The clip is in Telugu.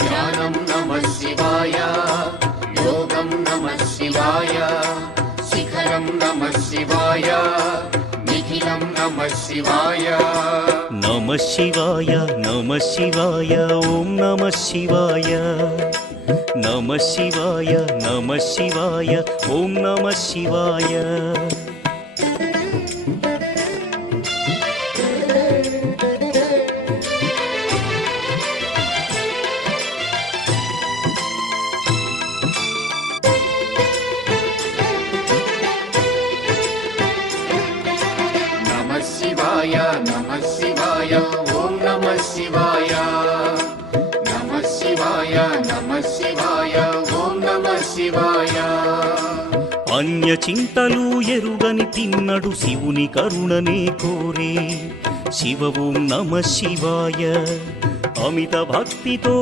ధ్యానం నమః శివాయ, యోగం నమః శివాయ, శిఖరం నమః శివాయ, నిఖిలం నమః శివాయ. నమః శివాయ నమః శివాయ ఓం నమః శివాయ. నమః శివాయ నమః శివాయ ఓం నమః శివాయ. నమః శివాయ నమః శివాయ ఓం నమః శివాయ. నమః శివాయ నమః శివాయ ఓం నమః శివాయ. అన్య చింతలు ఎరుగని తిన్నడు శివుని కరుణనే కోరే. శివ ఓం నమః శివాయ. అమిత భక్తితో